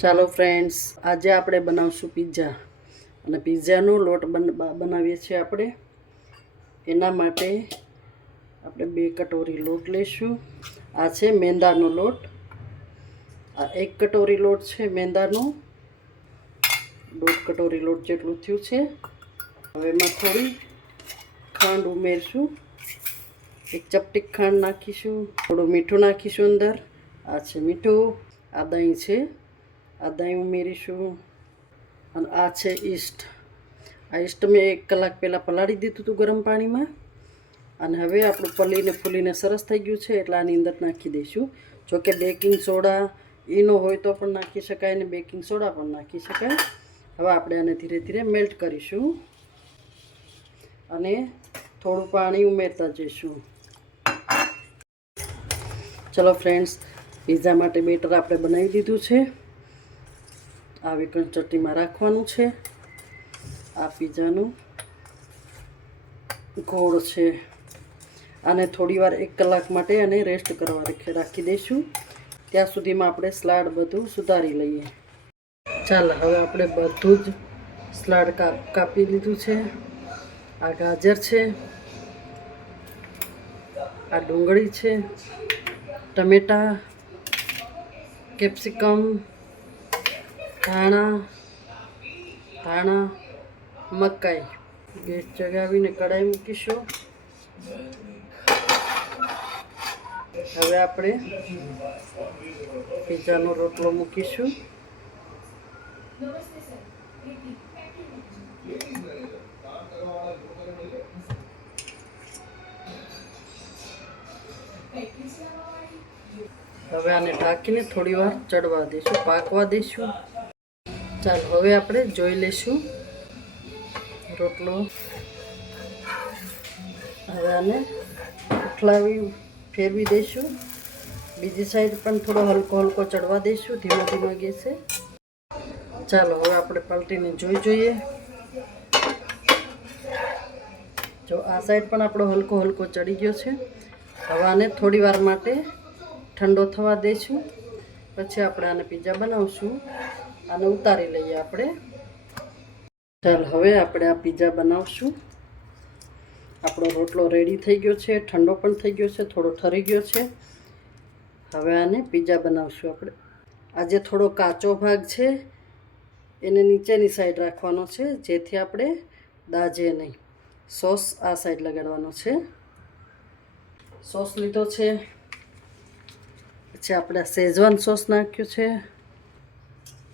ચાલો ફ્રેન્ડ્સ, આજે આપણે બનાવશું પિઝા અને પિઝાનો લોટ બનાવીએ છીએ આપણે. એના માટે આપણે 2 કટોરી લોટ લઈશું. આ છે મેંદાનો લોટ. આ 1 કટોરી લોટ છે મેંદાનો. 1.5 કટોરી લોટ જેટલું થયું છે. હવે એમાં થોડી ખાંડ ઉમેરશું. 1 ચપટી ખાંડ નાખીશું. થોડું મીઠું નાખીશું અંદર. આ છે મીઠું. આ દહીં છે. આ દહીં ઉમેરીશું. અને આ છે ઈસ્ટ. આ ઈસ્ટ મેં 1 કલાક પહેલાં પલાળી દીધું હતું ગરમ પાણીમાં. અને હવે આપણું ફૂલીને સરસ થઈ ગયું છે એટલે આની અંદર નાખી દઈશું. જોકે બેકિંગ સોડા ઈનો હોય તો પણ નાખી શકાય ને બેકિંગ સોડા પણ નાખી શકાય. હવે આપણે આને ધીરે ધીરે મેલ્ટ કરીશું અને થોડું પાણી ઉમેરતા જઈશું. ચલો ફ્રેન્ડ્સ, પિઝા માટે બેટર આપણે બનાવી દીધું છે. આ વિકણ ચટણીમાં રાખવાનું છે. આ પિઝાનું ગોળ છે. આને થોડીવાર 1 કલાક માટે અને રેસ્ટ કરવા રાખી દઈશું. ત્યાં સુધીમાં આપણે સલાડ બધું સુધારી લઈએ. ચાલો, હવે આપણે બધું જ સલાડ કાપી લીધું છે. આ ગાજર છે, આ ડુંગળી છે, ટમેટા, કેપ્સિકમ, ધાણા, મકાઈ. ગેસ જગાવીને કઢાઈ મૂકીશું. હવે આપણે પિઝાનો રોટલો મૂકીશું. હવે આને ઢાંકીને થોડી વાર ચડવા દઈશું, પાકવા દઈશું. ચાલો, હવે આપણે જોઈ લઈશું રોટલો. હવે આને ફેરવી દઈશું. બીજી સાઈડ પણ થોડો હલકો ચડવા દઈશું ધીમા ગેસે. ચાલો, હવે આપણે પલટીને જોઈએ. જો આ સાઈડ પણ આપણો હલકો ચડી ગયો છે. હવે આને થોડી વાર માટે ઠંડો થવા દઈશું. પછી આપણે આને પિઝા બનાવશું. આને ઉતારી લઈએ આપણે. ચાલો, હવે આપણે આ પિઝા બનાવશું. આપણો રોટલો રેડી થઈ ગયો છે, ઠંડો પણ થઈ ગયો છે, થોડો ઠરી ગયો છે. હવે આને પિઝા બનાવશું આપણે. આ જે થોડો કાચો ભાગ છે એને નીચેની સાઈડ રાખવાનો છે, જેથી આપણે દાજે નહીં. સોસ આ સાઈડ લગાડવાનો છે. સોસ લીધો છે. પછી આપણે શેઝવાન સોસ નાખ્યું છે.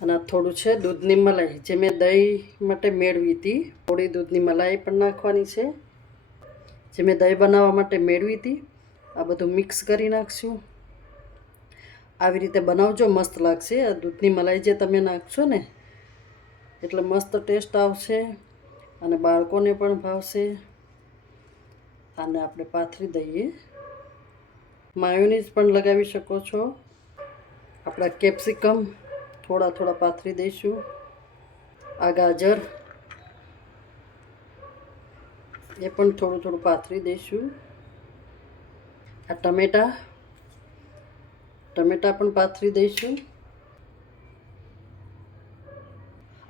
અને આ થોડું છે દૂધની મલાઈ, જે મેં દહીં માટે મેળવી હતી. થોડી દૂધની મલાઈ પણ નાખવાની છે, જે મેં દહીં બનાવવા માટે મેળવી હતી. આ બધું મિક્સ કરી નાખશું. આવી રીતે બનાવજો, મસ્ત લાગશે. આ દૂધની મલાઈ જે તમે નાખશો ને એટલે મસ્ત ટેસ્ટ આવશે અને બાળકોને પણ ભાવશે. આને આપણે પાથરી દઈએ. માયોનીઝ પણ લગાવી શકો છો. આપણા કેપ્સિકમ થોડા પાથરી દઈશું. આ ગાજર એ પણ થોડું પાથરી દઈશું. આ ટમેટા પણ પાથરી દઈશું.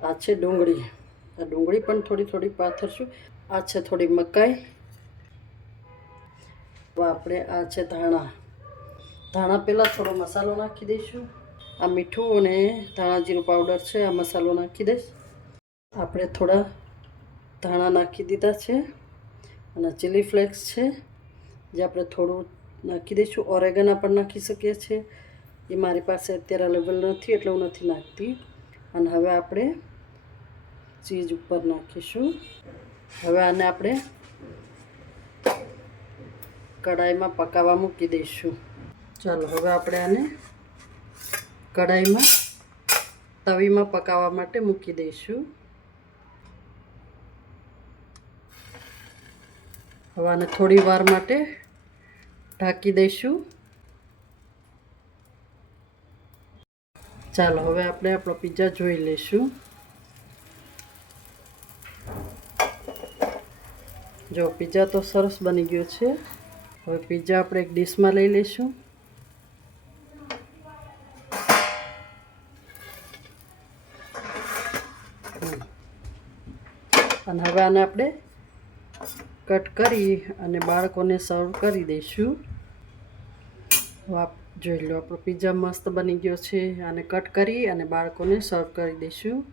આ છે ડુંગળી. આ ડુંગળી પણ થોડી પાથરશું. આ છે થોડી મકાઈ. આપણે આ છે ધાણા પહેલાં થોડો મસાલો નાખી દઈશું. આ મીઠું અને ધાણા જીરું પાવડર છે. આ મસાલો નાખી દઈશ. આપણે થોડા ધાણા નાખી દીધા છે. અને ચીલી ફ્લેક્સ છે જે આપણે થોડું નાખી દઈશું. ઓરેગાનો પણ નાખી શકીએ છીએ. એ મારી પાસે અત્યારે અવેલેબલ નથી એટલે હું નથી નાખતી. અને હવે આપણે ચીઝ ઉપર નાખીશું. હવે આને આપણે કઢાઈમાં પકાવવા મૂકી દઈશું. ચાલો, હવે આપણે આને તવીમાં પકાવવા માટે મૂકી દઈશું. હવે આને થોડી વાર માટે ઢાંકી દઈશું. ચાલો, હવે આપણે આપણો પિઝા જોઈ લઈશું. જો પિઝા તો સરસ બની ગયો છે. હવે પિઝા આપણે એક ડીશમાં લઈ લઈશું. અને હવે આને આપણે કટ કરી અને બાળકોને સર્વ કરી દઈશું. જોઈ લો, આપણો પિઝા મસ્ત બની ગયો છે. આને કટ કરી અને બાળકોને સર્વ કરી દઈશું.